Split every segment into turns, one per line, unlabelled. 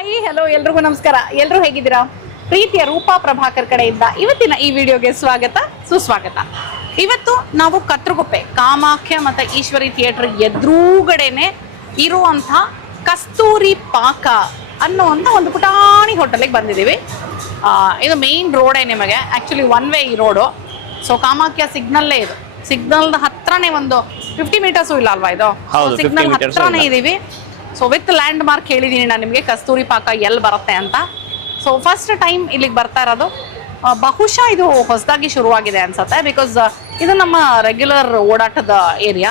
Hi hello ಎಲ್ರಿಗೂ ನಮಸ್ಕಾರ. ಎಲ್ಲರೂ ಹೇಗಿದ್ದೀರಾ? ಪ್ರೀತಿಯ ರೂಪಾ ಪ್ರಭಾಕರ್ ಕಡೆಯಿಂದ ಇವತ್ತಿನ ಈ ವಿಡಿಯೋಗೆ ಸ್ವಾಗತ ಸುಸ್ವಾಗತ. ಇವತ್ತು ನಾವು ಕತ್ರಗುಪ್ಪೆ ಕಾಮಾಖ್ಯ ಮತ್ತು ಈಶ್ವರಿ ಥಿಯೇಟರ್ ಎದುರುಗಡೆನೆ ಇರುವಂಥ ಕಸ್ತೂರಿ ಪಾಕ ಅನ್ನುವಂಥ ಒಂದು ಪುಟಾಣಿ ಹೋಟೆಲಿಗೆ ಬಂದಿದ್ದೀವಿ. ಆ, ಇದು ಮೇನ್ ರೋಡೇ ನಿಮಗೆ. ಆ್ಯಕ್ಚುಲಿ ಒನ್ ವೇ ಈ ರೋಡು ಸೊ ಕಾಮಾಖ್ಯ ಸಿಗ್ನಲ್ಲೇ ಇದು. ಸಿಗ್ನಲ್ ಹತ್ರನೇ ಒಂದು ಫಿಫ್ಟಿ ಮೀಟರ್ಸು ಇಲ್ಲ ಅಲ್ವಾ ಇದು? ಸಿಗ್ನಲ್ ಹತ್ರನೇ
ಇಲ್ಲ.
ಸೊ ವಿತ್ ಲ್ಯಾಂಡ್ ಮಾರ್ಕ್ ಹೇಳಿದ್ದೀನಿ ನಾನು ನಿಮಗೆ, ಕಸ್ತೂರಿ ಪಾಕ ಎಲ್ಲಿ ಬರುತ್ತೆ ಅಂತ. ಸೊ ಫಸ್ಟ್ ಟೈಮ್ ಇಲ್ಲಿಗೆ ಬರ್ತಾ ಇರೋದು. ಬಹುಶಃ ಇದು ಹೊಸದಾಗಿ ಶುರುವಾಗಿದೆ ಅನ್ಸುತ್ತೆ ಬಿಕಾಸ್ ಇದು ನಮ್ಮ ರೆಗ್ಯುಲರ್ ಓಡಾಟದ ಏರಿಯಾ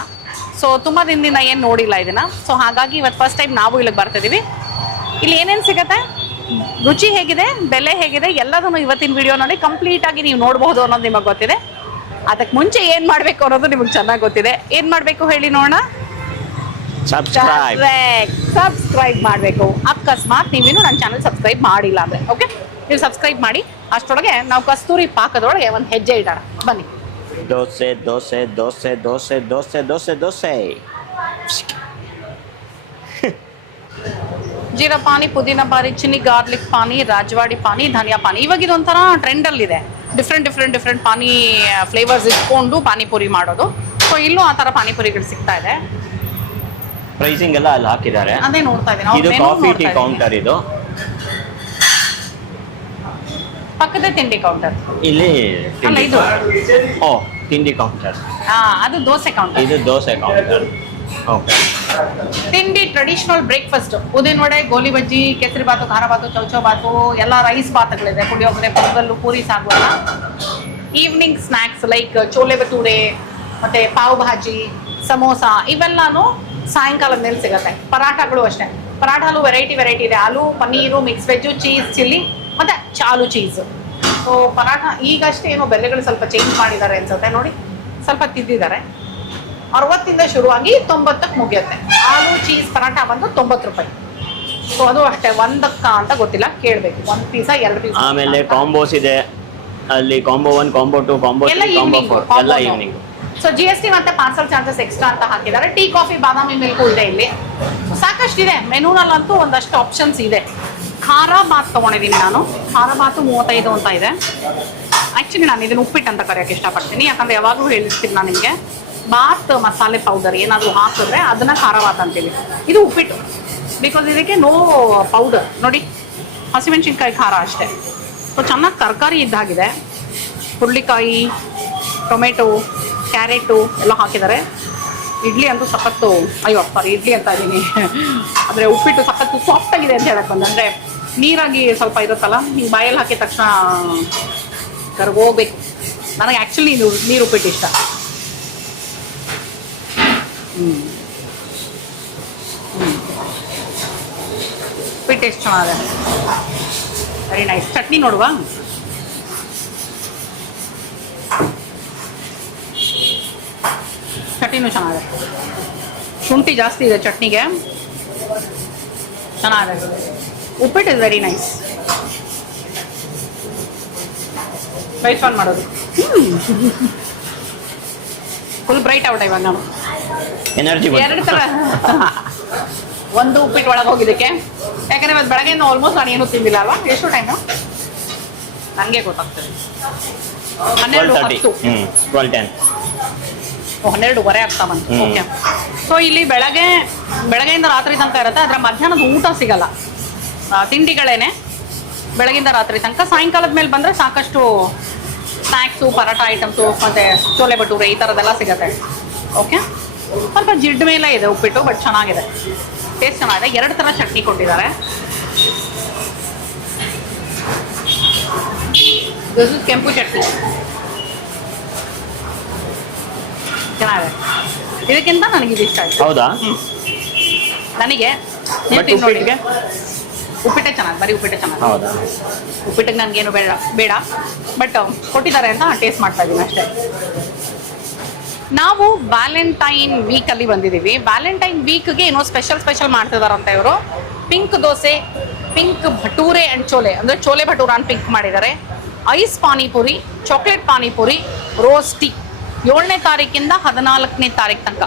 ಸೊ ತುಂಬ ದಿನದಿಂದ ಏನು ನೋಡಿಲ್ಲ ಇದನ್ನು. ಸೊ ಹಾಗಾಗಿ ಇವತ್ತು ಫಸ್ಟ್ ಟೈಮ್ ನಾವು ಇಲ್ಲಿಗೆ ಬರ್ತಿದ್ದೀವಿ ಇಲ್ಲಿ ಏನೇನು ಸಿಗುತ್ತೆ? ರುಚಿ ಹೇಗಿದೆ? ಬೆಲೆ ಹೇಗಿದೆ? ಎಲ್ಲದನ್ನು ಇವತ್ತಿನ ವಿಡಿಯೋ ನೋಡಿ ಕಂಪ್ಲೀಟಾಗಿ ನೀವು ನೋಡಬಹುದು ಅನ್ನೋದು ನಿಮಗೆ ಗೊತ್ತಿದೆ. ಅದಕ್ಕೆ ಮುಂಚೆ ಏನು ಮಾಡಬೇಕು ಅನ್ನೋದು ನಿಮಗೆ ಚೆನ್ನಾಗಿ ಗೊತ್ತಿದೆ. ಏನು ಮಾಡಬೇಕು ಹೇಳಿ ನೋಡೋಣ.
ಸಬ್ಸ್ಕ್ರೈಬ್
ಸಬ್ಸ್ಕ್ರೈಬ್ ಮಾಡಬೇಕು. ಅಕಸ್ಮಾತ್ ನೀವೇನು ನನ್ನ ಚಾನಲ್ ಸಬ್ಸ್ಕ್ರೈಬ್ ಮಾಡಿಲ್ಲ ಅಂದರೆ ಓಕೆ ನೀವು ಸಬ್ಸ್ಕ್ರೈಬ್ ಮಾಡಿ ಅಷ್ಟೊಳಗೆ ನಾವು ಕಸ್ತೂರಿ ಪಾಕದೊಳಗೆ ಒಂದು ಹೆಜ್ಜೆ ಇಡೋಣ. ಬನ್ನಿ.
ದೋಸೆ ದೋಸೆ ದೋಸೆ ದೋಸೆ ದೋಸೆ ದೋಸೆ ದೋಸೆ.
ಜೀರಾ ಪಾನಿ ಪುದೀನ ಪಾನಿ ಚಿನ್ನಿ ಗಾರ್ಲಿಕ್ ಪಾನಿ ರಾಜವಾಡಿ ಪಾನಿ ಧನಿಯಾ ಪಾನಿ. ಇವಾಗ ಇದೊಂಥರ ಟ್ರೆಂಡಲ್ಲಿದೆ ಡಿಫ್ರೆಂಟ್ ಡಿಫ್ರೆಂಟ್ ಡಿಫ್ರೆಂಟ್ ಪಾನಿ ಫ್ಲೇವರ್ಸ್ ಇಟ್ಕೊಂಡು ಪಾನಿಪುರಿ ಮಾಡೋದು. ಸೊ ಇಲ್ಲೂ ಆ ಥರ ಪಾನಿಪುರಿಗಳು ಸಿಗ್ತಾ ಇದೆ.
ಪ್ರೈಸಿಂಗ್ ಎಲ್ಲ ಅಲ್ಲಿ ಹಾಕಿದ್ದಾರೆ.
ಅದೇ ನೋಡ್ತಾ ಇದ್ದೀನಿ. ಅವ್ರ
ಇದು
menu
ಕಾಫಿ
ನೋಡ್ತಾ
ಟೀ
ಇದ್ದೀನಿ.
ಕೌಂಟರ್ ಇದು.
ಪಕ್ಕದ ತಿಂಡಿ ಕೌಂಟರ್
ಇಲ್ಲಿ
ಅಲ್ಲ
ತಿಂಡಿ
ಇದು.
ಓ ತಿಂಡಿ ಕೌಂಟರ್
ಹಾ ಅದು ದೋಸೆ ಕೌಂಟರ್
ಇದು ದೋಸೆ ಕೌಂಟರ್ ಓಕೆ.
ತಿಂಡಿ ಟ್ರೆಡಿಷನಲ್ ಬ್ರೇಕ್ಫಾಸ್ಟ್ ಉದಿನ ವಡೆ ಗೋಲಿ ಬಜ್ಜಿ ಕೇಸರಿ ಬಾತು ಖಾರ ಬಾತು ಚೌಚೌ ಬಾತು ಎಲ್ಲ ರೈಸ್ ಬಾತುಗಳಿದೆ. ಪುಳಿಯೋಗರೆ ಪೊಂಗಲ್ಲು ಪೂರಿ ಸಾಗು ಎಲ್ಲ evening snacks like chole bhature ಮತ್ತೆ ಪಾವ್ ಭಾಜಿ ಸಮೋಸ ಇವೆಲ್ಲಾನು ಸಾಯಂಕಾಲದ ಮೇಲೆ ಸಿಗುತ್ತೆ. ಪರಾಠಗಳು ಅಷ್ಟೇ. ಪರಾಠಲು ವೆರೈಟಿ ವೆರೈಟಿ ಇದೆ. Aloo paneer mix veg cheese chilli ಮತ್ತೆ ಚಾಲು ಚೀಸ್ ಸೊ ಪರಾಠ ಈಗಷ್ಟೇ ಏನೋ ಬೆಲೆಗಳು ಸ್ವಲ್ಪ ಚೇಂಜ್ ಮಾಡಿದ್ದಾರೆ ಅನ್ಸುತ್ತೆ. ನೋಡಿ ಸ್ವಲ್ಪ ತಿದ್ದಿದ್ದಾರೆ. ಅರವತ್ತಿಂದ ಶುರುವಾಗಿ ತೊಂಬತ್ತಕ್ಕೆ ಮುಗಿಯುತ್ತೆ. ಆಲೂ ಚೀಸ್ ಪರಾಠ ಬಂದು ತೊಂಬತ್ತು ರೂಪಾಯಿ. ಸೊ ಅದು ಅಷ್ಟೇ. ಒಂದಕ್ಕ ಅಂತ ಗೊತ್ತಿಲ್ಲ. ಕೇಳಬೇಕು. ಒಂದು ಪೀಸ ಎರಡು ಪೀಸ್
ಆಮೇಲೆ ಕಾಂಬೋಸ್ ಇದೆ. ಅಲ್ಲಿ combo one combo two combo
ಎಲ್ಲ evening so G S T ಮತ್ತೆ ಪಾರ್ಸಲ್ ಚಾರ್ಜಸ್ ಎಕ್ಸ್ಟ್ರಾ ಅಂತ ಹಾಕಿದ್ದಾರೆ. ಟೀ ಕಾಫಿ ಬಾದಾಮಿ ಮಿಲ್ಕು ಇದೆ ಇಲ್ಲಿ. ಸಾಕಷ್ಟು ಸಾಕಷ್ಟಿದೆ. ಮೆನೂನಲ್ಲಂತೂ ಒಂದಷ್ಟು ಆಪ್ಷನ್ಸ್ ಇದೆ. ಖಾರ ಬಾತ್ ತೊಗೊಂಡಿದ್ದೀನಿ ನಾನು. ಖಾರ ಬಾತು ಮೂವತ್ತೈದು ಅಂತ ಇದೆ. ಆ್ಯಕ್ಚುಲಿ ನಾನು ಇದನ್ನು ಉಪ್ಪಿಟ್ಟು ಅಂತ ಕರೆಯೋಕ್ಕೆ ಇಷ್ಟಪಡ್ತೀನಿ. ಯಾಕಂದ್ರೆ ಯಾವಾಗಲೂ ಹೇಳಿರ್ತೀನಿ ನಾನು ನಿಮಗೆ. ಬಾತ್ ಮಸಾಲೆ ಪೌಡರ್ ಏನಾದರೂ ಹಾಕಿದ್ರೆ ಅದನ್ನ ಖಾರ ಬಾತ್ ಅಂತೀವಿ. ಇದು ಉಪ್ಪಿಟ್ಟು. ಬಿಕಾಸ್ ಇದಕ್ಕೆ ನೋ ಪೌಡರ್ ನೋಡಿ, ಹಸಿಮೆಣಸಿನ್ಕಾಯಿ ಖಾರ ಅಷ್ಟೇ. ಸೊ ಚೆನ್ನಾಗಿ ತರಕಾರಿ ಇದ್ದಾಗಿದೆ. ಹುರುಳಿಕಾಯಿ, ಟೊಮೆಟೊ ಕ್ಯಾರೆಟು ಎಲ್ಲ ಹಾಕಿದ್ದಾರೆ. ಇಡ್ಲಿ ಅಂತೂ ಸಖತ್ತು, ಅಯ್ಯೋ ಸಾರಿ ಇಡ್ಲಿ ಅಂತ ಇದ್ದೀನಿ. ಅಂದರೆ ಉಪ್ಪಿಟ್ಟು ಸಖತ್ತು ಸಾಫ್ಟ್ ಆಗಿದೆ ಅಂತ ಹೇಳಕ್ಕೆ ಬಂದೆ. ಅಂದರೆ ನೀರಾಗಿ ಸ್ವಲ್ಪ ಇರುತ್ತಲ್ಲ, ಹಿಂಗೆ ಬಾಯಲ್ಲಿ ಹಾಕಿದ ತಕ್ಷಣ ಕರ್ಗೋಗ್ಬೇಕು ನನಗೆ ಆ್ಯಕ್ಚುಲಿ ಇದು ನೀರು ಉಪ್ಪಿಟ್ಟು ಇಷ್ಟ. ಹ್ಞೂ ಉಪ್ಪಿಟ್ಟು ಎಷ್ಟು ಚೆನ್ನಾಗಿದೆ. ವೆರಿ ನೈಸ್ ಚಟ್ನಿ ನೋಡುವ? ಚಟ್ನಿನೂ ಚೆನ್ನಾಗಿದೆ. ಶುಂಠಿ ಜಾಸ್ತಿ ಇದೆ ಚಟ್ನಿಗೆ. ಚೆನ್ನಾಗಿದೆ. ಉಪ್ಪಿಟ್ಟು is very nice rice on ಮಾಡೋದು. ಫುಲ್ ಬ್ರೈಟ್ ಔಟ್ ಇವಾಗ ನಾವು.
ಎನರ್ಜಿ
ಎರಡು ಥರ ಒಂದು ಉಪ್ಪಿಟ್ಟು ಒಳಗೆ ಹೋಗಿದ್ದಕ್ಕೆ. ಯಾಕಂದ್ರೆ ಇವತ್ತು ಬೆಳಗ್ಗೆಯಿಂದ ಆಲ್ಮೋಸ್ಟ್ ನಾನು ಏನು ತಿಂದಿಲ್ಲ ಅಲ್ವಾ? ಎಷ್ಟು ಟೈಮು ನನಗೆ ಗೊತ್ತಾಗ್ತದೆ. ಹನ್ನೆರಡು ಹತ್ತು.
ಟ್ವೆಲ್ ಟೆನ್
ಹನ್ನೆರಡುವರೆ ಆಗ್ತಾ ಬಂತು ಓಕೆ ಸೊ ಇಲ್ಲಿ ಬೆಳಗ್ಗೆ ಬೆಳಗ್ಗೆಯಿಂದ ರಾತ್ರಿ ತನಕ ಇರುತ್ತೆ ಅದರ ಮಧ್ಯಾಹ್ನದ ಊಟ ಸಿಗಲ್ಲ. ತಿಂಡಿಗಳೇನೆ ಬೆಳಗಿಂದ ರಾತ್ರಿ ತನಕ. ಸಾಯಂಕಾಲದ ಮೇಲೆ ಬಂದರೆ ಸಾಕಷ್ಟು ಸ್ನ್ಯಾಕ್ಸು ಪರಾಟ ಐಟಮ್ಸು ಮತ್ತು ಚೋಲೆ ಭಟೂರೆ ಈ ಥರದ್ದೆಲ್ಲ ಸಿಗುತ್ತೆ. ಓಕೆ ಸ್ವಲ್ಪ ಜಿಡ್ಡು ಮೇಲೆ ಇದೆ ಉಪ್ಪಿಟ್ಟು ಬಟ್ ಚೆನ್ನಾಗಿದೆ. ಟೇಸ್ಟ್ ಚೆನ್ನಾಗಿದೆ. ಎರಡು ಥರ ಚಟ್ನಿ ಕೊಟ್ಟಿದ್ದಾರೆ. ಕೆಂಪು ಚಟ್ನಿ. ಚೆನ್ನಾಗಿದೆ. ಇದಕ್ಕಿಂತ ನನಗೆ ಇದು ಇಷ್ಟ ಆಯ್ತು.
ಹೌದಾ?
ನನಗೆ
ಬಟ್. ಉಪ್ಪಿಟ್ಟಿಗೆ
ಉಪ್ಪಿಟ್ಟೆ ಚೆನ್ನಾಗಿ ಬರೀ ಉಪ್ಪಿಟ್ಟೆ ಚೆನ್ನಾಗಿ.
ಹೌದಾ?
ಉಪ್ಪಿಟ್ಟಿಗೆ ನನಗೇನು ಬೇಡ ಬೇಡ. ಬಟ್ ಕೊಟ್ಟಿದ್ದಾರೆ ಅಂತ ಟೇಸ್ಟ್ ಮಾಡ್ತಾ ಇದ್ದೀನಿ ಅಷ್ಟೇ. ನಾವು ವ್ಯಾಲೆಂಟೈನ್ ವೀಕಲ್ಲಿ ಬಂದಿದ್ದೀವಿ. ವ್ಯಾಲೆಂಟೈನ್ ವೀಕ್ಗೆ ಏನೋ ಸ್ಪೆಷಲ್ ಸ್ಪೆಷಲ್ ಮಾಡ್ತಿದಾರಂತ ಇವರು. Pink dosa pink bhature and chole ಅಂದರೆ ಚೋಲೆ ಭಟೂರ ಅಂತ ಪಿಂಕ್ ಮಾಡಿದ್ದಾರೆ. Ice panipuri chocolate panipuri rose tea ಏಳನೇ ತಾರೀಕಿಂದ ಹದಿನಾಲ್ಕನೇ ತಾರೀಕು ತನಕ.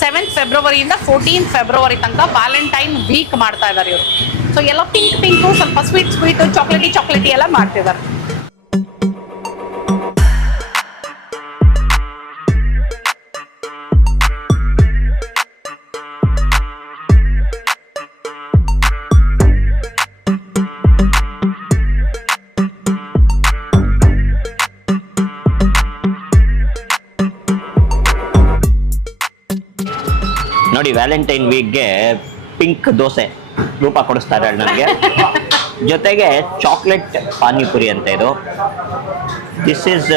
ಸೆವೆಂತ್ ಫೆಬ್ರವರಿಯಿಂದ ಫೋರ್ಟೀನ್ ಫೆಬ್ರವರಿ ತನಕ ವ್ಯಾಲೆಂಟೈನ್ ವೀಕ್ ಮಾಡ್ತಾ ಇದ್ದಾರೆ ಇವರು. ಸೊ ಎಲ್ಲ ಪಿಂಕ್ ಪಿಂಕು ಸ್ವಲ್ಪ ಸ್ವೀಟ್ ಸ್ವೀಟು ಚಾಕ್ಲೇಟಿ ಚಾಕ್ಲೇಟಿ ಎಲ್ಲ ಮಾಡ್ತಿದ್ದಾರೆ.
ವ್ಯಾಲೆಂಟೈನ್ ವೀಕ್ಗೆ ಪಿಂಕ್ ದೋಸೆ ರೂಪ ಕೊಡಿಸ್ತಾರೆ ನನಗೆ ಜೊತೆಗೆ ಚಾಕ್ಲೇಟ್ ಪಾನಿಪುರಿ ಅಂತ ಇದು. ದಿಸ್ ಈಸ್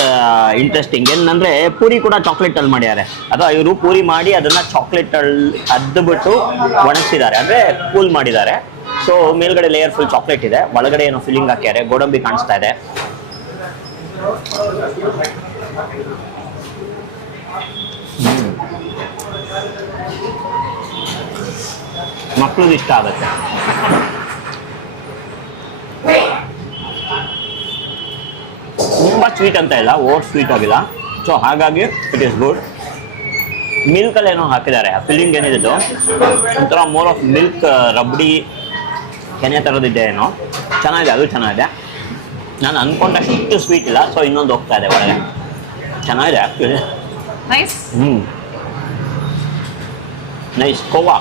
ಇಂಟ್ರೆಸ್ಟಿಂಗ್ ಏನಂದ್ರೆ ಪೂರಿ ಕೂಡ ಚಾಕ್ಲೇಟ್ ಅಲ್ಲಿ ಮಾಡ್ಯಾರೆ. ಅಥವಾ ಇವರು ಪೂರಿ ಮಾಡಿ ಅದನ್ನ ಚಾಕ್ಲೇಟ್ ಅಲ್ಲಿ ಅದ್ದುಬಿಟ್ಟು ಒಣಗಿಸಿದ್ದಾರೆ. ಅಂದ್ರೆ ಕೂಲ್ ಮಾಡಿದ್ದಾರೆ. ಸೊ ಮೇಲ್ಗಡೆ ಲೇಯರ್ ಫುಲ್ ಚಾಕ್ಲೇಟ್ ಇದೆ. ಒಳಗಡೆ ಏನೋ ಫಿಲ್ಲಿಂಗ್ ಹಾಕ್ಯಾರೆ. ಗೋಡಂಬಿ ಕಾಣಿಸ್ತಾ ಇದೆ. ಮಕ್ಳಿಗೆ ಇಷ್ಟ ಆಗುತ್ತೆ. ತುಂಬಾ ಸ್ವೀಟ್ ಅಂತ ಇಲ್ಲ ಓವರ್ ಸ್ವೀಟ್ ಆಗಿಲ್ಲ. ಸೊ ಹಾಗಾಗಿ ಇಟ್ ಈಸ್ ಗುಡ್ ಮಿಲ್ಕ್ ಅಲ್ಲಿ ಏನೋ ಹಾಕಿದ್ದಾರೆ ಫಿಲ್ಲಿಂಗ್ ಏನಿದೆ ಒಂಥರ ಮೋರ್ ಆಫ್ ಮಿಲ್ಕ್ ರಬ್ಡಿ ಕೆನೆ ಥರದಿದೆ ಏನೋ. ಚೆನ್ನಾಗಿದೆ ಅದು ಚೆನ್ನಾಗಿದೆ. ನಾನು ಅನ್ಕೊಂಡಷ್ಟು ಸ್ವೀಟ್ ಇಲ್ಲ ಸೊ ಇನ್ನೊಂದು ಹೋಗ್ತಾ ಇದೆ ಒಳಗೆ. ಚೆನ್ನಾಗಿದೆ ಆ್ಯಕ್ಚುಲಿ ಹ್ಞೂ ನೈಸ್ ಕೋವಾ.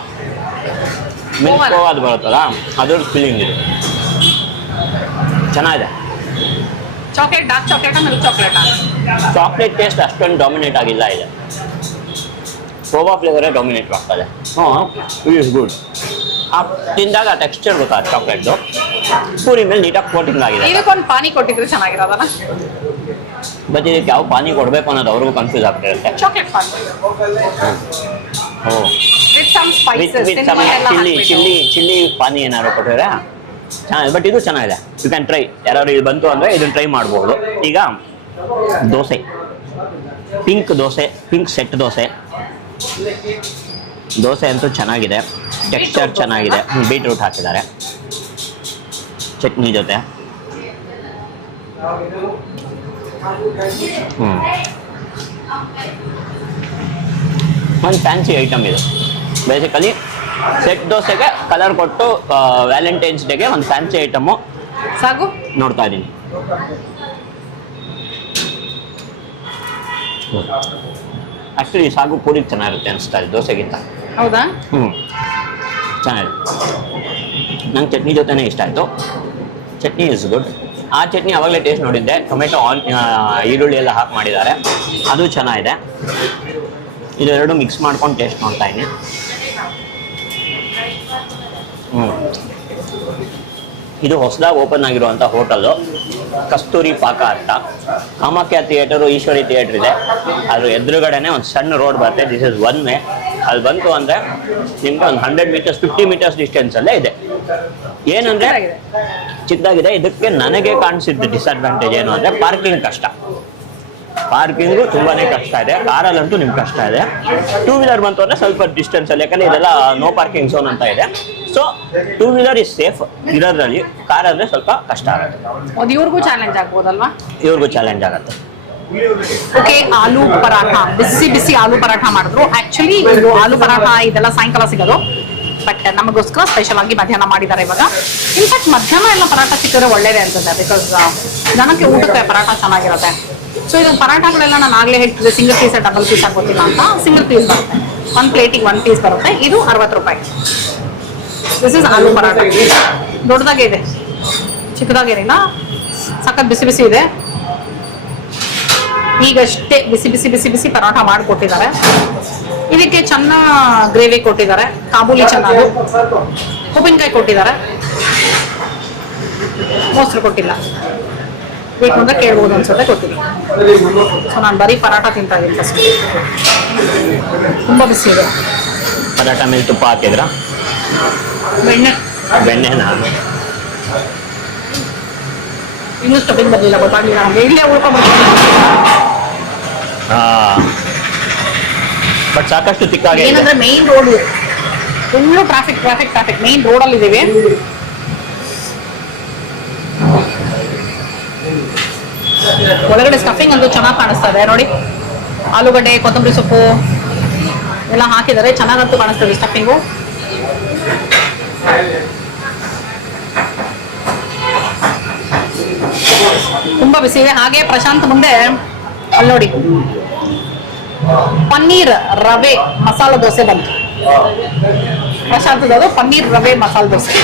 ಮಿಲ್ಕ್
ಕೋವಾ.
ಅದು ಬರುತ್ತಲ್ಲ ಅದ್ರ ಫೀಲಿಂಗ್ ಇದೆ. ಚೆನ್ನಾಗಿದೆ.
Chocolate dark chocolate milk chocolate
chocolate taste ಅಷ್ಟೊಂದು ಡಾಮಿನೇಟ್ ಆಗಿಲ್ಲ ಇದೆ. ಕೋವಾ ಫ್ಲೇವರೇ ಡಾಮಿನೇಟ್ ಆಗ್ತದೆ ಹ್ಞೂ ಇಟ್ ಇಸ್ ಗುಡ್ ಆ ತಿಂದಾಗ ಟೆಕ್ಸ್ಚರ್ ಗೊತ್ತಾಗುತ್ತೆ ಚಾಕ್ಲೇಟ್ದು ಪೂರಿ ಮೇಲೆ ನೀಟಾಗಿ ಕೋಟಿಂಗ್ ಆಗಿದೆ.
ಇದಕ್ಕೊಂದು ಪಾನಿ ಕೊಟ್ಟಿದ್ರೆ ಚೆನ್ನಾಗಿರೋದಲ್ಲ?
ಬಟ್ ಇದಕ್ಕೆ ಯಾವ ಪಾನಿ ಕೊಡಬೇಕು ಅನ್ನೋದು ಅವ್ರಿಗೂ ಕನ್ಫ್ಯೂಸ್ ಆಗ್ತಿರುತ್ತೆ
ಚಾಕ್ಲೇಟ್ ಪಾನಿ.
ಓ.
Some spices
with some chilli chilli chilli ಪಾನಿ ಏನಾದ್ರು ಕೊಟ್ಟಿದ್ರೆ ಚೆನ್ನಾಗಿದೆ ಬಟ್ ಇದು ಚೆನ್ನಾಗಿದೆ. ಯು ಕ್ಯಾನ್ ಟ್ರೈ ಯಾರು ಇದು ಬಂತು ಅಂದ್ರೆ ಇದನ್ನ ಟ್ರೈ ಮಾಡ್ಬೋದು. ಈಗ dosa. Pink dosa pink set dosa. Dosa ಅಂತೂ ಚೆನ್ನಾಗಿದೆ. ಟೆಕ್ಸ್ಚರ್ ಚೆನ್ನಾಗಿದೆ. ಬೀಟ್ರೂಟ್ ಹಾಕಿದ್ದಾರೆ. ಚಟ್ನಿ ಜೊತೆ. ಹ್ಞೂ ಒಂದು ಫ್ಯಾನ್ಸಿ ಐಟಮ್ ಇದು. ಬೇಸಿಕಲಿ ಸೆಟ್ ದೋಸೆಗೆ ಕಲರ್ ಕೊಟ್ಟು ವ್ಯಾಲೆಂಟೈನ್ಸ್ ಡೇಗೆ ಒಂದು ಫ್ಯಾನ್ಸಿ ಐಟಮು
ಸಾಕು
ನೋಡ್ತಾ ಇದ್ದೀನಿ. ಆ್ಯಕ್ಚುಲಿ ಸಾಗು ಪೂರಿ ಚೆನ್ನಾಗಿರುತ್ತೆ ಅನಿಸ್ತಾ ಇದೆ ದೋಸೆಗಿಂತ.
ಹೌದಾ?
ಹ್ಞೂ ಚೆನ್ನಾಗಿದೆ ನಂಗೆ ಚಟ್ನಿ ಜೊತೆನೇ ಇಷ್ಟ ಆಯಿತು. ಚಟ್ನಿ ಇಸ್ ಗುಡ್ ಆ ಚಟ್ನಿ ಆವಾಗಲೇ ಟೇಸ್ಟ್ ನೋಡಿದ್ದೆ. ಟೊಮೆಟೊ ಆನ್ ಈರುಳ್ಳಿ ಎಲ್ಲ ಹಾಕಿ ಮಾಡಿದ್ದಾರೆ. ಅದು ಚೆನ್ನಾಗಿದೆ. ಇದೆರಡು ಮಿಕ್ಸ್ ಮಾಡ್ಕೊಂಡು ಟೇಸ್ಟ್ ನೋಡ್ತಾ ಇದ್ದೀನಿ. ಹ್ಞೂ ಇದು ಹೊಸದಾಗಿ ಓಪನ್ ಆಗಿರುವಂಥ ಹೋಟೆಲ್ ಕಸ್ತೂರಿ ಪಾಕ ಅಂತ. ಕಾಮಾಖ್ಯ ಥಿಯೇಟರು ಈಶ್ವರಿ ಥಿಯೇಟರ್ ಇದೆ. ಅದ್ರ ಎದುರುಗಡೆನೆ ಒಂದು ಸಣ್ಣ ರೋಡ್ ಬರುತ್ತೆ. ದಿಸ್ ಇಸ್ ಒನ್ ವೇ ಅಲ್ಲಿ ಬಂತು ಅಂದರೆ ನಿಮ್ಗೆ ಒಂದು ಹಂಡ್ರೆಡ್ ಮೀಟರ್ಸ್ ಫಿಫ್ಟಿ ಮೀಟರ್ಸ್ ಡಿಸ್ಟೆನ್ಸಲ್ಲೇ ಇದೆ. ಏನಂದ್ರೆ ಚಿಕ್ಕದಾಗಿದೆ. ಇದಕ್ಕೆ ನನಗೆ ಕಾಣಿಸಿದ್ದು ಡಿಸ್ಅಡ್ವಾಂಟೇಜ್ ಏನು ಅಂದರೆ ಪಾರ್ಕಿಂಗ್ ಕಷ್ಟ. ಪಾರ್ಕಿಂಗು ತುಂಬಾನೇ ಕಷ್ಟ ಇದೆ. ಕಾರಲ್ಲಂತೂ ನಿಮ್ಗೆ ಕಷ್ಟ ಇದೆ. ಟೂ ವೀಲರ್ ಬಂತು ಅಂದರೆ ಸ್ವಲ್ಪ ಡಿಸ್ಟೆನ್ಸ್ ಅಲ್ಲಿ ಯಾಕಂದ್ರೆ ಇದೆಲ್ಲ ನೋ ಪಾರ್ಕಿಂಗ್ ಝೋನ್ ಅಂತ ಇದೆ. So two wheeler is safe ಇರೋದ್ರಲ್ಲಿ. Car ಅಂದ್ರೆ ಸ್ವಲ್ಪ ಕಷ್ಟ ಆಗುತ್ತೆ.
ಅದು ಇವ್ರಿಗೂ ಚಾಲೆಂಜ್ ಆಗ್ಬೋದಲ್ವಾ?
ಇವ್ರಿಗೂ ಚಾಲೆಂಜ್ ಆಗುತ್ತೆ.
ಓಕೆ ಆಲೂ ಪರಾಠ. ಬಿಸಿ ಬಿಸಿ ಆಲೂ ಪರಾಠ ಮಾಡಿದ್ರು. ಆಕ್ಚುಲಿ ಇದು ಆಲೂ ಪರಾಠ ಇದೆಲ್ಲ ಸಾಯಂಕಾಲ ಸಿಗೋದು. ಬಟ್ ನಮಗೋಸ್ಕರ ಸ್ಪೆಷಲ್ ಆಗಿ ಮಧ್ಯಾಹ್ನ ಮಾಡಿದ್ದಾರೆ ಇವಾಗ. ಇನ್ಫ್ಯಾಕ್ಟ್ ಮಧ್ಯಾಹ್ನ ಎಲ್ಲ ಪರಾಠ ಸಿಕ್ಕಿದ್ರೆ ಒಳ್ಳೇದೇ ಅನ್ಸುತ್ತೆ ಬಿಕಾಸ್ ಜನಕ್ಕೆ ಊಟಕ್ಕೆ ಪರಾಠ ಚೆನ್ನಾಗಿರುತ್ತೆ. ಸೊ ಇದು ಪರಾಟಗಳೆಲ್ಲ ನಾನು ಆಗಲೇ ಹೇಳ್ತಿದ್ದೆ. ಸಿಂಗಲ್ ಪೀಸ್ ಡಬಲ್ ಪೀಸ್ ಗೊತ್ತಿಲ್ಲ ಅಂತ. ಸಿಂಗಲ್ ಪೀಸ್ ಬರುತ್ತೆ. ಒಂದು ಪ್ಲೇಟಿಗೆ ಒಂದು ಪೀಸ್ ಬರುತ್ತೆ. ಇದು ಅರವತ್ತು ರೂಪಾಯಿ. ದಿಸ್ ಇಸ್ ಆಲೂ ಪರಾಟ ದೊಡ್ಡದಾಗೆ ಇದೆ. ಚಿಕ್ಕದಾಗೇನಿಲ್ಲ ಸಖತ್ ಬಿಸಿ ಬಿಸಿ ಇದೆ. ಈಗಷ್ಟೇ ಬಿಸಿ ಬಿಸಿ ಬಿಸಿ ಬಿಸಿ ಪರಾಟ ಮಾಡಿಕೊಟ್ಟಿದ್ದಾರೆ. ಇದಕ್ಕೆ ಚೆನ್ನ ಗ್ರೇವಿ ಕೊಟ್ಟಿದ್ದಾರೆ. ಕಾಬೂಲಿ ಚೆನ್ನಾಗಿ ಉಪ್ಪಿನಕಾಯಿ ಕೊಟ್ಟಿದ್ದಾರೆ. ಮೊಸರು ಕೊಟ್ಟಿಲ್ಲ. ಬೇಕು ಅಂದ್ರೆ ಕೇಳ್ಬೋದು ಅನ್ಸುತ್ತೆ ಗೊತ್ತಿಲ್ಲ. ಸೊ ನಾನು ಬರೀ ಪರಾಟ ತಿಂತಾ ಇದ್ದೀನಿ ಫಸ್ಟ್ ತುಂಬ ಬಿಸಿ ಇದೆ.
ಪರಾಟ ಮೇಲೆ ತುಪ್ಪ ಹಾಕಿದ್ರ?
ಬೆಣ್ಣೆ.
ಬೆಣ್ಣೆನ?
ಇನ್ನೂ ಸ್ಟಫಿಂಗ್ ಬರಲಿಲ್ಲ ಗೊತ್ತಾಗಲಿಲ್ಲ ನಮಗೆ. ಇಲ್ಲೇ ಉಳ್ಕೊಂಡ್ಬರ್ತೀನಿ
ಬಟ್ ಸಾಕಷ್ಟು ತಿಕ್ಕಾಗಿ
ಏನಂದ್ರೆ main road full traffic traffic traffic main ರೋಡಲ್ಲಿ ಒಳಗಡೆ ಸ್ಟಫಿಂಗ್ ಅಂತೂ ಚೆನ್ನಾಗಿ ಕಾಣಿಸ್ತಾ ಇದೆ ನೋಡಿ, ಆಲೂಗಡ್ಡೆ, ಕೊತ್ತಂಬರಿ ಸೊಪ್ಪು ಎಲ್ಲ ಹಾಕಿದ್ದಾರೆ. ಚೆನ್ನಾಗಂತೂ ಕಾಣಿಸ್ತದೆ ಸ್ಟಫಿಂಗು ತುಂಬಾ ಬಿಸಿ ಇದೆ. ಹಾಗೆ ಪ್ರಶಾಂತ್ ಮುಂದೆ, ಅಲ್ಲಿ ನೋಡಿ. ಪನ್ನೀರ್ ರವೆ ಮಸಾಲ ದೋಸೆ ಬಂತು. ಪ್ರಶಾಂತ್ ಪನ್ನೀರ್ ರವೆ ಮಸಾಲ ದೋಸೆ.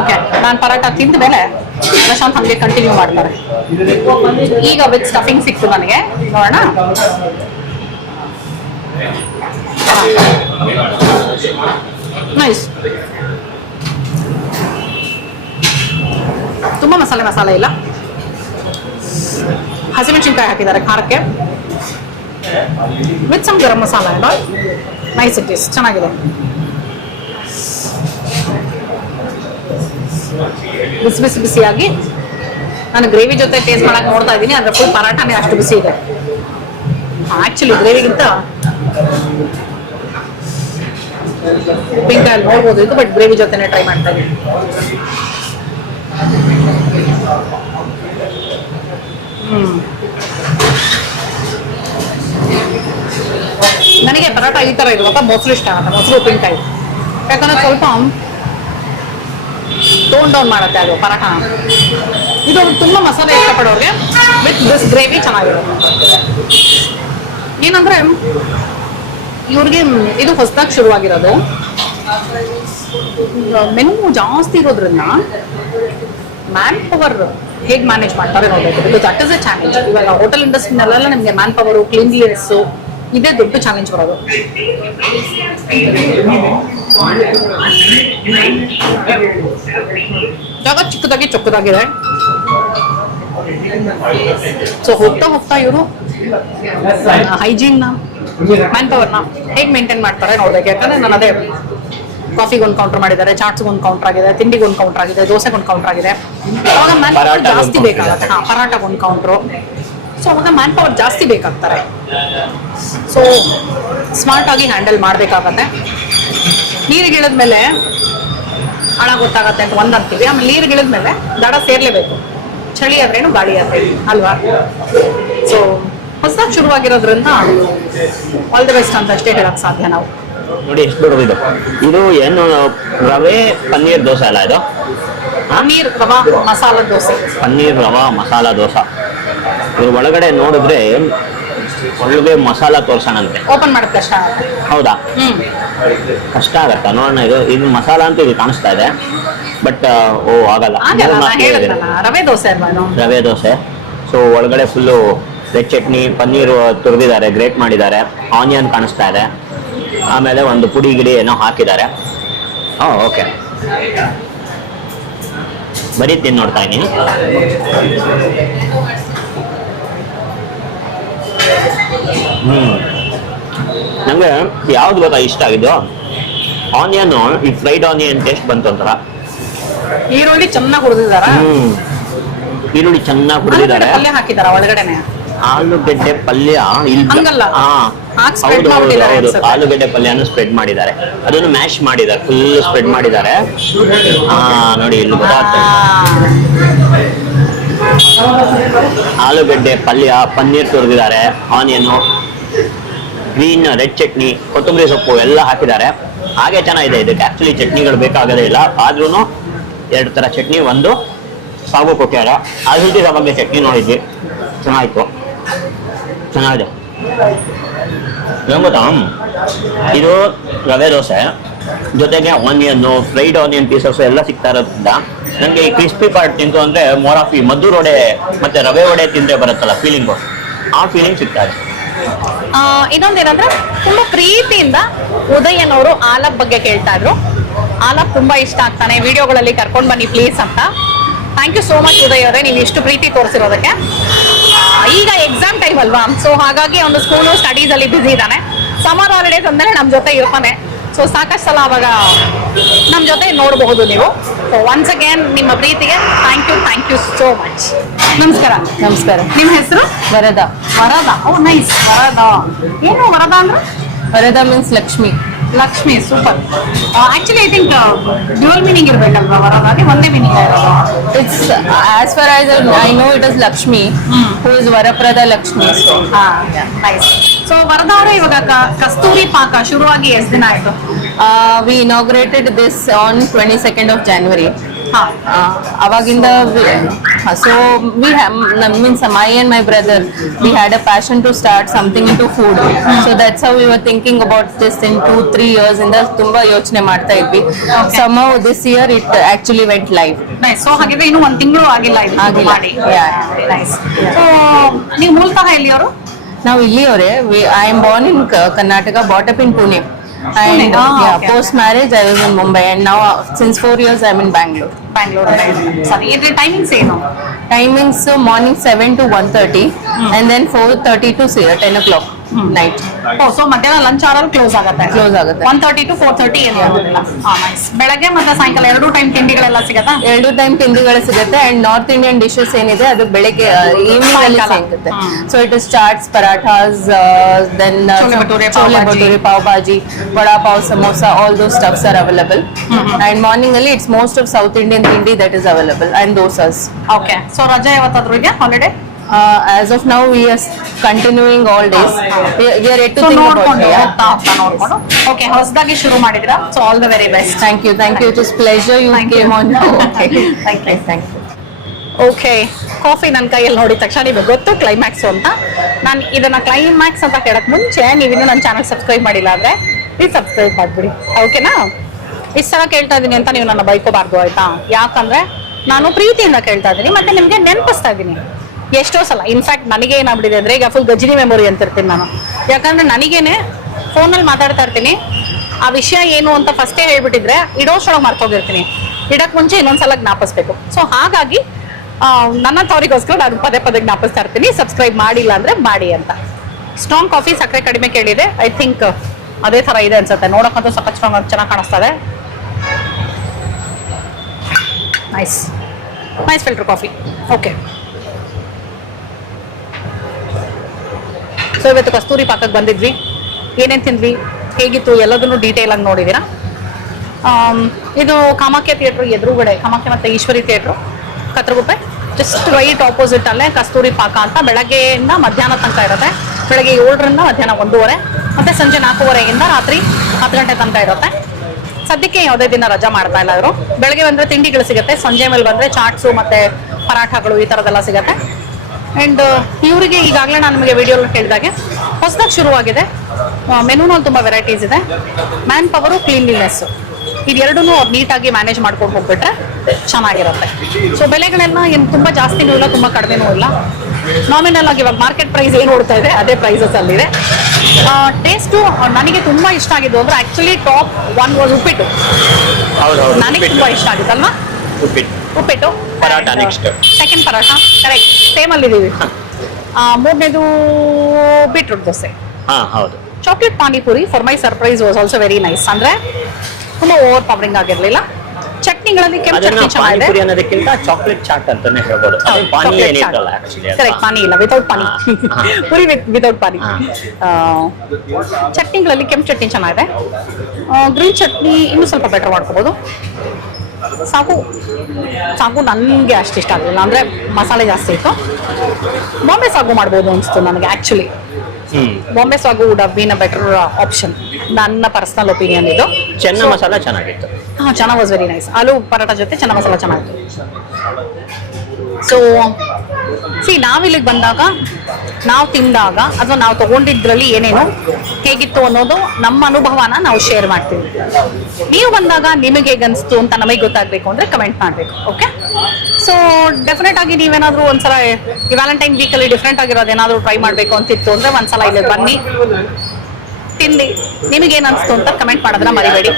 ಓಕೆ ನಾನು ಪರಾಟ ತಿಂದ ಮೇಲೆ ಪ್ರಶಾಂತ್ ಹಂಗೆ ಕಂಟಿನ್ಯೂ ಮಾಡ್ತಾರೆ. ಈಗ ವಿತ್ ಸ್ಟಫಿಂಗ್ ಸಿಕ್ತು ನನಗೆ ನೋಡೋಣ. ನೈಸ್ ತುಂಬಾ ಮಸಾಲೆ ಮಸಾಲೆ ಇಲ್ಲ. ಹಸಿಮೆಣಸಿನ್ಕಾಯಿ ಹಾಕಿದ್ದಾರೆ ಖಾರಕ್ಕೆ. ವಿತ್ ಸಮ್ ಗರಂ ಮಸಾಲ ಎಲ್ಲ ನೈಸ್ ಇಟ್ ಇಸ್ ಚೆನ್ನಾಗಿದೆ. ಬಿಸಿ ಬಿಸಿ ಬಿಸಿಯಾಗಿ ನಾನು ಗ್ರೇವಿ ಜೊತೆ ಟೇಸ್ಟ್ ಮಾಡಕ್ ನೋಡ್ತಾ ಇದ್ದೀನಿ ಅದ್ರ ಫುಲ್ ಪರಾಠನೇ ಅಷ್ಟು ಬಿಸಿ ಇದೆ. ಆಕ್ಚುಲಿ ಗ್ರೇವಿಗಿಂತ ಉಪ್ಪಿನಕಾಯಿ ನೋಡ್ಬೋದು ಇದು ಬಟ್ ಗ್ರೇವಿ ಜೊತೆನೆ ಟ್ರೈ ಮಾಡ್ತಾ ಇದ್ದೀನಿ. ನನಗೆ ಪರಾಟ ಈ ತರ ಇರುವಾಗ ಮೊಸರು ಇಷ್ಟ ಆಗುತ್ತೆ ಮೊಸರು ಉಪ್ಪಿನಕಾಯಿ. ಯಾಕಂದ್ರೆ ಸ್ವಲ್ಪ ಟೋನ್ ಡೌನ್ ಮಾಡುತ್ತೆ ಅದು ಪರಾಟ ಇದು ತುಂಬಾ ಮಸಾಲೆ ಇಷ್ಟಪಡೋರಿಗೆ ವಿತ್ ದಿಸ್ ಗ್ರೇವಿ ಚೆನ್ನಾಗಿರುತ್ತೆ. ಏನಂದ್ರೆ ಇವ್ರಿಗೆ ಇದು ಹೊಸದಾಗಿ ಶುರುವಾಗಿರೋದು. ಮೆನು ಜಾಸ್ತಿ ಇರೋದ್ರಿಂದ ಮ್ಯಾನ್ ಪವರ್ ಹೇಗೆ ಮ್ಯಾನೇಜ್ ಮಾಡ್ತಾರೆ ನೋಡ್ಬೇಕು. ದಟ್ ಇಸ್ ಅ ಚಾಲೆಂಜ್ ಇವಾಗ ಹೋಟೆಲ್ ಇಂಡಸ್ಟ್ರಿನಲ್ಲೆಲ್ಲ ನಿಮಗೆ ಮ್ಯಾನ್ ಪವರ್ ಕ್ಲೀನ್ಲಿನೆಸ್ ಇದೇ ದೊಡ್ಡ ಚಾಲೆಂಜ್ ಬರೋದು. ಜಾಗ ಚಿಕ್ಕದಾಗಿ ಚೊಕ್ಕದಾಗಿದೆ. ಸೊ ಹೋಗ್ತಾ ಹೋಗ್ತಾ ಇವರು ಹೈಜೀನ್ನ ಮ್ಯಾನ್ ಪವರ್ನ ಹೇಗೆ ಮೇಂಟೈನ್ ಮಾಡ್ತಾರೆ ನೋಡ್ಬೇಕು. ಯಾಕಂದ್ರೆ ನಾನು ಅದೇ ಕಾಫಿಗೆ ಒಂದು ಕೌಂಟರ್ ಮಾಡಿದ್ದಾರೆ ಚಾಟ್ಸ್ಗೆ ಒಂದು ಕೌಂಟರ್ ಆಗಿದೆ ತಿಂಡಿಗೆ ಒಂದು ಕೌಂಟರ್ ಆಗಿದೆ ದೋಸೆಗೆ ಒಂದು ಕೌಂಟರ್ ಆಗಿದೆ. ಅವಾಗ ಮ್ಯಾನ್ ಪವರ್ ಜಾಸ್ತಿ ಬೇಕಾಗುತ್ತೆ. ಹಾ ಪರಾಟಕ್ಕೆ ಒಂದು ಕೌಂಟ್ರು ಸೊ ಅವಾಗ ಮ್ಯಾನ್ ಪವರ್ ಜಾಸ್ತಿ ಬೇಕಾಗ್ತಾರೆ. ಸೊ ಸ್ಮಾರ್ಟ್ ಆಗಿ ಹ್ಯಾಂಡಲ್ ಮಾಡಬೇಕಾಗತ್ತೆ. ನೀರಿಗೆ ಇಳಿದ್ಮೇಲೆ ಹಣ ಗೊತ್ತಾಗತ್ತೆ ಅಂತ ಒಂದಂತೀವಿ ಆಮೇಲೆ ನೀರಿಗೆ ಇಳಿದ್ಮೇಲೆ ದಡ ಸೇರ್ಲೇಬೇಕು. ಚಳಿ ಆದ್ರೇನು ಗಾಳಿ ಆದ್ರೇನು ಅಲ್ವಾ? ಸೊ ಹೊಸದಾಗಿ ಶುರುವಾಗಿರೋದ್ರಿಂದ ಆಲ್ ದ ಬೆಸ್ಟ್ ಅಂತ ಅಷ್ಟೇ ಹೇಳಕ್ ಸಾಧ್ಯ ನಾವು.
ನೋಡಿ ಎಷ್ಟು ದೊಡ್ಡದು ಇದು. ಏನು ರವೆ ಪನ್ನೀರ್ ದೋಸೆ ಅಲ್ಲ ಇದು?
ಪನ್ನೀರ್ ರವಾ ಮಸಾಲ ದೋಸೆ.
ಪನ್ನೀರ್ ರವಾ ಮಸಾಲ ದೋಸೆ. ಇದ್ರ ಒಳಗಡೆ ನೋಡಿದ್ರೆ ಒಳಗೆ ಮಸಾಲ ತೋರ್ಸೋಣಂತೆ.
ಓಪನ್ ಮಾಡೋದು ಕಷ್ಟ
ಹೌದಾ?
ಹ್ಮ್.
ಕಷ್ಟ ಆಗತ್ತಾ. ನೋಡೋಣ ಇದು ಇದು ಮಸಾಲ ಅಂತ ಇದು ಕಾಣಿಸ್ತಾ ಇದೆ. ಬಟ್ ಓ ಆಗಲ್ಲ.
ಆಗಲ್ಲ ನಾ
ಮೂರ್ನಾಲ್ಕು ಇದೆ.
ಹೇಳಿದ್ನಲ್ಲ ರವೆ ದೋಸೆ ಅಲ್ವಾ?
ರವೆ ದೋಸೆ. ಸೊ ಒಳಗಡೆ ಫುಲ್ಲು ರೆಡ್ ಚಟ್ನಿ ಪನ್ನೀರ್ ತುರಿದಿದ್ದಾರೆ ಗ್ರೇಟ್ ಮಾಡಿದ್ದಾರೆ ಆನಿಯನ್ ಕಾಣಿಸ್ತಾ ಇದೆ. ಆಮೇಲೆ ಒಂದು ಪುಡಿ ಗಿಡಿ ಏನೋ ಹಾಕಿದ್ದಾರೆ. ಹಾಂ ಓಕೆ. ಬರೀ ತಿನ್ ನೋಡ್ತಾ ಇದ್ದೀನಿ ಹ್ಞೂ ನನಗೆ ಯಾವ್ದು ಗೊತ್ತಾ ಇಷ್ಟ ಆಗಿದ್ದು? ಆನಿಯನ್ ಈ ಫ್ರೈಡ್ ಆನಿಯನ್ ಟೇಸ್ಟ್ ಬಂತು ಒಂಥರ.
ಈರುಳ್ಳಿ ಚೆನ್ನಾಗಿ ಹುರಿದಿದಾರ?
ಹ್ಮ್. ಈರುಳ್ಳಿ ಚೆನ್ನಾಗಿ ಹುರಿದಿದ್ದಾರೆ
ಪಲ್ಯ ಹಾಕಿದಾರ ಒಳಗಡೆನೆ?
ಆಲೂಗಡ್ಡೆ ಪಲ್ಯ ಇಲ್ಲ.
ಹಂಗಲ್ಲ.
ಹಾ.
ಹಾಕ್ spread
ಹೌದು, ಹೌದು,
ಮಾಡ್ಬಿಟ್ಟಿದ್ದಾರೆ ಅನ್ಸುತ್ತೆ.
ಆಲೂಗೆಡ್ಡೆ ಪಲ್ಯನ ಸ್ಪ್ರೆಡ್ ಮಾಡಿದ್ದಾರೆ ಅದನ್ನು ಮ್ಯಾಶ್ ಮಾಡಿದ್ದಾರೆ ಫುಲ್ ಸ್ಪ್ರೆಡ್ ಮಾಡಿದ್ದಾರೆ ಹಾ ನೋಡಿ ಇಲ್ಲಿ ಗೊತ್ತಾಗ್ತದೆ ಆಲೂಗೆಡ್ಡೆ ಪಲ್ಯ ಪನ್ನೀರ್ ತುರಿದಿದ್ದಾರೆ ಆನಿಯನ್ ಗ್ರೀನ್ ರೆಡ್ ಚಟ್ನಿ ಕೊತ್ತಂಬರಿ ಸೊಪ್ಪು ಎಲ್ಲ ಹಾಕಿದ್ದಾರೆ ಹಾಗೆ ಚೆನ್ನಾಗಿದೆ ಇದಕ್ಕೆ. ಆಕ್ಚುಲಿ ಚಟ್ನಿಗಳು ಬೇಕಾಗದೇ ಇಲ್ಲ. ಆದ್ರೂ ಎರಡು ಥರ ಚಟ್ನಿ, ಒಂದು ಸಾಗು ಕೊಟ್ಟಾರ ಆಲೂಗಡ್ಡೆ ಸಾಬಾಗೆ ಚಟ್ನಿ ನೋಡಿದ್ವಿ. ಚೆನ್ನಾಗಿತ್ತು. ಚೆನ್ನಾಗಿದೆ. ಏನು ಗೊತ್ತಾ ಇದು ರವೆ ದೋಸೆ. ಜೊತೆಗೆ ಆನಿಯನ್ನು ಫ್ರೈಡ್ ಆನಿಯನ್ ಪೀಸಸ್ ಎಲ್ಲ ಸಿಗ್ತಾ ಇರೋದ್ರಿಂದ ನನಗೆ ಈ ಕ್ರಿಸ್ಪಿ ಪಾರ್ಟ್ ತಿಂತು ಅಂದ್ರೆ ಮೋರ್ ಆಫ್ ಈ ಮದ್ದೂರ್ ವಡೆ ಮತ್ತೆ ರವೆ ವಡೆ ತಿಂದ್ರೆ ಬರುತ್ತಲ್ಲ ಫೀಲಿಂಗು ಆ ಫೀಲಿಂಗ್ ಸಿಗ್ತಾ ಇದೆ.
ಇನ್ನೊಂದೇನಂದ್ರೆ ತುಂಬಾ ಪ್ರೀತಿಯಿಂದ ಉದಯನವರು ಆಲಪ್ ಬಗ್ಗೆ ಕೇಳ್ತಾ ಇದ್ರು. ಆಲಪ್ ತುಂಬಾ ಇಷ್ಟ ಆಗ್ತಾನೆ. ವಿಡಿಯೋಗಳಲ್ಲಿ ಕರ್ಕೊಂಡು ಬನ್ನಿ ಪ್ಲೀಸ್ ಅಂತ. Thank you so much Uday ಅವರೇ ನೀವು ಇಷ್ಟು ಪ್ರೀತಿ ತೋರಿಸಿರೋದಕ್ಕೆ. ಈಗ ಎಕ್ಸಾಮ್ ಟೈಮ್ ಅಲ್ವಾ? ಸೊ ಹಾಗಾಗಿ ಅವನು ಸ್ಕೂಲು ಸ್ಟಡೀಸ್ ಅಲ್ಲಿ ಬ್ಯುಸಿ ಇದ್ದಾನೆ. ಸಮರ್ ಹಾಲಿಡೇಸ್ ಅಂದರೆ ನಮ್ಮ ಜೊತೆ ಇರ್ತಾನೆ. ಸೊ ಸಾಕಷ್ಟು ಸಲ ಅವಾಗ ನಮ್ಮ ಜೊತೆ ನೋಡಬಹುದು ನೀವು. ಸೊ ಒನ್ಸ್ ಅಗೇನ್ ನಿಮ್ಮ ಪ್ರೀತಿಗೆ thank you thank you so much ನಮಸ್ಕಾರ.
ನಮಸ್ಕಾರ.
ನಿಮ್ಮ ಹೆಸರು?
ವರದ.
ವರದ. ಓ ನೈಸ್ ವರದ. ಏನು ವರದ ಅಂದ್ರೆ?
ವರದ means Lakshmi.
Lakshmi super actually I think dual meaning ಇರಬೇಕಲ್ವಾ ವರವಾಗಿ ಒಂದೇ meaning
it's as far as I
know
it is Lakshmi who is
ವರಪ್ರದ Lakshmi so ವರದಾರ ಇವಾಗ ಕಸ್ತೂರಿ ಪಾಕ ಶುರುವಾಗಿ ಎಷ್ಟು ದಿನ ಆಯ್ತು?
We inaugurated this on twenty second of January
ಹಾ.
ಅವಾಗಿಂದ so we means my and my brother we had a passion to start something in to food so that's how we were thinking about this in two three years ಇಂದ ತುಂಬಾ ಯೋಚನೆ ಮಾಡ್ತಾ ಇದ್ವಿ. Some this year it actually went live
so ಹಾಗೆ ಇನ್ನು ಒಂದು ತಿಂಗಳು ಆಗಿಲ್ಲ
ಆಗಿಲ್ಲ.
ನೀವು ಮೂಲತಃ ಎಲ್ಲಿಯವರು?
ನಾವು ಇಲ್ಲಿಯವರೇ. I am born in Karnataka Karnataka, brought up in Pune. And
uh,
yeah,
okay,
post marriage, I was in Mumbai, and now uh, since four years, I'm in Bangalore.
Bangalore, right? Sorry, it timing say no.
Timings so morning seven to one thirty, mm. and then four thirty to uh, 10 o'clock. Night.
Oh so ಮಧ್ಯಾಹ್ನ lunch ಅವರಲ್ಲಿ close ಆಗುತ್ತೆ.
Close ಆಗುತ್ತೆ.
One thirty to four thirty ಏನು ಆಗೋದಿಲ್ಲ ಬೆಳಗ್ಗೆ ಮತ್ತೆ ಸಾಯಂಕಾಲ ಎರಡು ಟೈಮ್ ತಿಂಡಿಗಳೆಲ್ಲ ಸಿಗತ್ತಾ?
ಎರಡು ಟೈಮ್ ತಿಂಡಿಗಳು ಸಿಗುತ್ತೆ ಅಂಡ್ ನಾರ್ತ್ ಇಂಡಿಯನ್ ಡಿಶಸ್ ಏನಿದೆ ಅದು ಬೆಳಗ್ಗೆ ಈವ್ನಿಂಗ್ ಅಲ್ಲಿ ಸಿಗುತ್ತೆ. So it is chats parathas then
chole bhature. Pav bhaji
vada pav samosa all those stuffs are available and morning ಅಲ್ಲಿ it's most of South Indian tindi that is available and dosas
okay so ರಜಾ ಯಾವತ್ತಾದ್ರೂ ಇದೆಯಾ? Holiday
as of now we are continuing all days we are yet to think about
ಹೋಗ್ತಾ ಹೋಗ್ತಾ ನೋಡ್ಕೊಂಡು. Okay ಹೊಸದಾಗಿ ಶುರು ಮಾಡಿದ್ರಾ so all the very best
thank you thank you it is pleasure you
came
on
you.
You Okay.
Thank
you
okay coffee ನನ್ನ ಕೈಯಲ್ಲಿ ನೋಡಿದ ತಕ್ಷಣ ನಿಮಗೆ ಗೊತ್ತು ಕ್ಲೈಮ್ಯಾಕ್ಸ್ ಅಂತ. ನಾನು ಇದನ್ನ ಕ್ಲೈಮ್ಯಾಕ್ಸ್ ಅಂತ ಕೇಳಕ್ ಮುಂಚೆ ನೀವಿನ್ನೂ ನನ್ನ ಚಾನಲ್ ಸಬ್ಸ್ಕ್ರೈಬ್ ಮಾಡಿಲ್ಲ ಅಂದ್ರೆ ಪ್ಲೀಸ್ ಸಬ್ಸ್ಕ್ರೈಬ್ ಮಾಡ್ಬಿಡಿ. ಓಕೆನಾ ಇಷ್ಟು ಸಲ ಕೇಳ್ತಾ ಇದ್ದೀನಿ ಅಂತ ನೀವು ನನ್ನ ಬೈಕೋಬಾರ್ದು ಆಯ್ತಾ? ಯಾಕಂದ್ರೆ ನಾನು ಪ್ರೀತಿಯಿಂದ ಕೇಳ್ತಾ ಇದ್ದೀನಿ ಮತ್ತೆ ನಿಮಗೆ ನೆನಪಿಸ್ತಾ ಇದ್ದೀನಿ ಎಷ್ಟೋ ಸಲ. ಇನ್ಫ್ಯಾಕ್ಟ್ ನನಗೆ ಏನಾಗ್ಬಿಟ್ಟಿದೆ ಅಂದ್ರೆ ಈಗ ಫುಲ್ ಗಜಿನಿ ಮೆಮೊರಿ ಅಂತಿರ್ತೀನಿ ನಾನು. ಯಾಕಂದ್ರೆ ನನಗೇನೆ ಫೋನಲ್ಲಿ ಮಾತಾಡ್ತಾ ಇರ್ತೀನಿ. ಆ ವಿಷಯ ಏನು ಅಂತ ಫಸ್ಟೇ ಹೇಳ್ಬಿಟ್ಟಿದ್ರೆ ಇಡೋಷ್ಟೊಳಗೆ ಮರ್ತೋಗಿರ್ತೀನಿ. ಇಡಕ್ಕೆ ಮುಂಚೆ ಇನ್ನೊಂದ್ಸಲ ಜ್ಞಾಪಿಸ್ಬೇಕು. ಸೊ ಹಾಗಾಗಿ ನನ್ನ ತವರಿಗೋಸ್ಕರ ನಾನು ಪದೇ ಪದೇ ಜ್ಞಾಪಿಸ್ತಾ ಇರ್ತೀನಿ. ಸಬ್ಸ್ಕ್ರೈಬ್ ಮಾಡಿಲ್ಲ ಅಂದ್ರೆ ಮಾಡಿ ಅಂತ. ಸ್ಟ್ರಾಂಗ್ ಕಾಫಿ ಸಕ್ಕರೆ ಕಡಿಮೆ ಕೇಳಿದೆ. ಐ ಥಿಂಕ್ ಅದೇ ತರ ಇದೆ ಅನ್ಸುತ್ತೆ. ನೋಡೋಕ್ಕಂತೂ ಸಖತ್ ಸ್ಟ್ರಾಂಗ್ ಚೆನ್ನಾಗಿ ಕಾಣಿಸ್ತಾ ಇದೆ nice nice filter coffee okay Kasturi ಪಾಕಕ್ಕೆ ಬಂದಿದ್ವಿ. ಏನೇನು ತಿಂದ್ವಿ? ಹೇಗಿತ್ತು? ಎಲ್ಲದನ್ನು ಡೀಟೇಲ್ ಆಗಿ ನೋಡಿದ್ದೀರಾ? ಇದು ಕಾಮಾಖ್ಯ ಥಿಯೇಟ್ರ್ ಎದುರುಗಡೆ, ಕಾಮಾಖ್ಯ ಮತ್ತು Eshwari theatre Katriguppe. Just right opposite ಅಲ್ಲೇ ಕಸ್ತೂರಿ ಪಾಕ ಅಂತ ಬೆಳಗ್ಗೆಯಿಂದ ಮಧ್ಯಾಹ್ನ ತನಕ ಇರುತ್ತೆ. ಬೆಳಗ್ಗೆ ಏಳರಿಂದ ಮಧ್ಯಾಹ್ನ ಒಂದೂವರೆ, ಮತ್ತೆ ಸಂಜೆ ನಾಲ್ಕೂವರೆಯಿಂದ ರಾತ್ರಿ ಹತ್ತು ಗಂಟೆ ತನಕ ಇರುತ್ತೆ. ಸದ್ಯಕ್ಕೆ ಯಾವುದೇ ದಿನ ರಜಾ ಮಾಡ್ತಾ ಇಲ್ಲ ಅವರು ಬೆಳಗ್ಗೆ ಬಂದ್ರೆ ತಿಂಡಿಗಳು ಸಿಗುತ್ತೆ, ಸಂಜೆ ಮೇಲೆ ಬಂದ್ರೆ ಚಾಟ್ಸು ಮತ್ತೆ ಪರಾಠಗಳು ಈ ಥರದ್ದೆಲ್ಲ ಸಿಗುತ್ತೆ. ಆ್ಯಂಡ್ ಇವರಿಗೆ ಈಗಾಗಲೇ ನಾನು ನಿಮಗೆ ವಿಡಿಯೋ ಕೇಳಿದಾಗೆ ಹೊಸದಾಗಿ ಶುರುವಾಗಿದೆ. ಮೆನುನಲ್ಲಿ ತುಂಬ ವೆರೈಟೀಸ್ ಇದೆ. ಮ್ಯಾನ್ ಪವರು ಕ್ಲೀನ್ಲಿನೆಸ್ಸು ಇದೆರಡೂ ಅವ್ರು ನೀಟಾಗಿ ಮ್ಯಾನೇಜ್ ಮಾಡ್ಕೊಂಡು ಹೋಗ್ಬಿಟ್ರೆ ಚೆನ್ನಾಗಿರುತ್ತೆ. ಸೊ ಬೆಲೆಗಳೆಲ್ಲ ಏನು ತುಂಬ ಜಾಸ್ತಿನೂ ಇಲ್ಲ ತುಂಬ ಕಡಿಮೆನೂ ಇಲ್ಲ ನಾಮಿನಲ್ ಆಗಿ ಇವಾಗ ಮಾರ್ಕೆಟ್ ಪ್ರೈಸ್ ಏನು ಓಡ್ತಾ ಇದೆ ಅದೇ ಪ್ರೈಸಸ್ ಅಲ್ಲಿದೆ. ಟೇಸ್ಟು ನನಗೆ ತುಂಬ ಇಷ್ಟ ಆಗಿದ್ದು ಅಂದ್ರೆ ಆ್ಯಕ್ಚುಲಿ ಟಾಪ್ ಒನ್ ವಾಸ್ ಉಪ್ಪಿಟ್ಟು. ನನಗೆ ತುಂಬ ಇಷ್ಟ ಆಗಿತ್ತಲ್ವಾ?
ಉಪ್ಪಿಟ್ಟು.
ಉಪ್ಪಿಟ್ಟು.
Paratha next
second paratha correct same ಅಲ್ಲಿದ್ದೀವಿ ಮೂರನೇದು ಬೀಟ್ರೂಟ್ ದೋಸೆ.
ಹಾ ಹೌದು.
Chocolate panipuri for my surprise was also very nice ಅಂದ್ರೆ ತುಂಬಾ ಓವರ್ ಪವರಿಂಗ್ ಆಗಿರ್ಲಿಲ್ಲ. ಚಟ್ನಿಗಳಲ್ಲಿ ಕೆಂಪು ಚಟ್ನಿ ಚೆನ್ನಾಗಿದೆ.
ಪಾನಿಪುರಿ ಅನ್ನೋದಕ್ಕಿಂತ ಚಾಕ್ಲೇಟ್ ಚಾಟ್ ಅಂತಾನೆ ಹೇಳ್ಬೋದು. ಅದು ಪಾನಿ ಏನಿರಲ್ಲ ಆಕ್ಚುಲಿ
ಕರೆಕ್ಟ್ ಪಾನಿ ಇಲ್ಲ ವಿತೌಟ್ ಪಾನಿ. ಪೂರಿ. ಪುರಿ ವಿತೌಟ್ ಪಾನಿ. ಚಟ್ನಿಗಳಲ್ಲಿ ಕೆಂಪು ಚಟ್ನಿ ಚೆನ್ನಾಗಿದೆ. ಗ್ರೀನ್ ಚಟ್ನಿ ಇನ್ನೂ ಸ್ವಲ್ಪ ಬೆಟರ್ ಮಾಡ್ಕೋಬೋದು. ಸಾಕು ಸಾಕು ನನಗೆ ಅಷ್ಟು ಇಷ್ಟ ಆಗಲಿಲ್ಲ. ಅಂದರೆ ಮಸಾಲೆ ಜಾಸ್ತಿ ಇತ್ತು. ಬಾಂಬೆ ಸಾಗು ಮಾಡ್ಬೋದು ಅನಿಸ್ತು ನನಗೆ ಆ್ಯಕ್ಚುಲಿ ಬಾಂಬೆ ಸಾಗು would have been a better option ನನ್ನ ಪರ್ಸನಲ್ ಒಪಿನಿಯನ್ ಇದು.
ಚೆನ್ನ ಮಸಾಲ ಚೆನ್ನಾಗಿತ್ತು.
ಹಾಂ ಚೆನ್ನಾಗಿ was very nice aloo paratha ಜೊತೆ ಚೆನ್ನ ಮಸಾಲ ಚೆನ್ನಾಗಿತ್ತು. ಸೊ ಸಿ ನಾವಿಲ್ಲಿಗೆ ಬಂದಾಗ, ನಾವು ತಿಂದಾಗ ಅಥವಾ ನಾವು ತಗೊಂಡಿದ್ರಲ್ಲಿ ಏನೇನು ಹೇಗಿತ್ತು ಅನ್ನೋದು ನಮ್ಮ ಅನುಭವನ ನಾವು ಶೇರ್ ಮಾಡ್ತೀವಿ. ನೀವು ಬಂದಾಗ ನಿಮಗೆ ಹೇಗನ್ಸ್ತು ಅಂತ ನಮಗೆ ಗೊತ್ತಾಗಬೇಕು ಅಂದರೆ ಕಮೆಂಟ್ ಮಾಡಬೇಕು ಓಕೆ ಸೊ ಡೆಫಿನೆಟ್ ಆಗಿ ನೀವೇನಾದರೂ ಒಂದ್ಸಲ, ಈ ವ್ಯಾಲೆಂಟೈನ್ ವೀಕಲ್ಲಿ ಡಿಫ್ರೆಂಟ್ ಆಗಿರೋದು ಏನಾದರೂ ಟ್ರೈ ಮಾಡಬೇಕು ಅಂತಿತ್ತು ಅಂದರೆ ಒಂದ್ಸಲ ಇಲ್ಲಿ ಬನ್ನಿ. ತಿನ್ನಿ. ನಿಮಗೇನು ಅನಿಸ್ತು ಅಂತ ಕಮೆಂಟ್ ಮಾಡೋದನ್ನ ಮರಿಬೇಡಿ.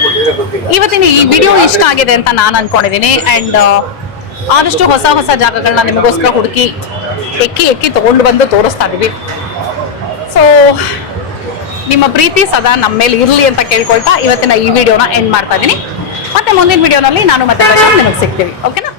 ಇವತ್ತಿನ ಈ ವಿಡಿಯೋ ಇಷ್ಟ ಆಗಿದೆ ಅಂತ ನಾನು ಅನ್ಕೊಂಡಿದ್ದೀನಿ ಆ್ಯಂಡ್ ಆದಷ್ಟು ಹೊಸ ಹೊಸ ಜಾಗಗಳನ್ನ ನಿಮಗೋಸ್ಕರ ಹುಡುಕಿ ಎಕ್ಕಿ ಎಕ್ಕಿ ತಗೊಂಡು ಬಂದು ತೋರಿಸ್ತಾ ಇದೀವಿ ಸೊ ನಿಮ್ಮ ಪ್ರೀತಿ ಸದಾ ನಮ್ಮ ಮೇಲೆ ಇರಲಿ ಅಂತ ಕೇಳ್ಕೊಳ್ತಾ ಇವತ್ತಿನ ಈ ವಿಡಿಯೋನ ಎಂಡ್ ಮಾಡ್ತಾ ಇದ್ದೀನಿ. ಮತ್ತೆ ಮುಂದಿನ ವಿಡಿಯೋನಲ್ಲಿ ನಾನು ಮತ್ತೆ ನಿಮಗೆ ಸಿಗ್ತೀವಿ ಓಕೆನಾ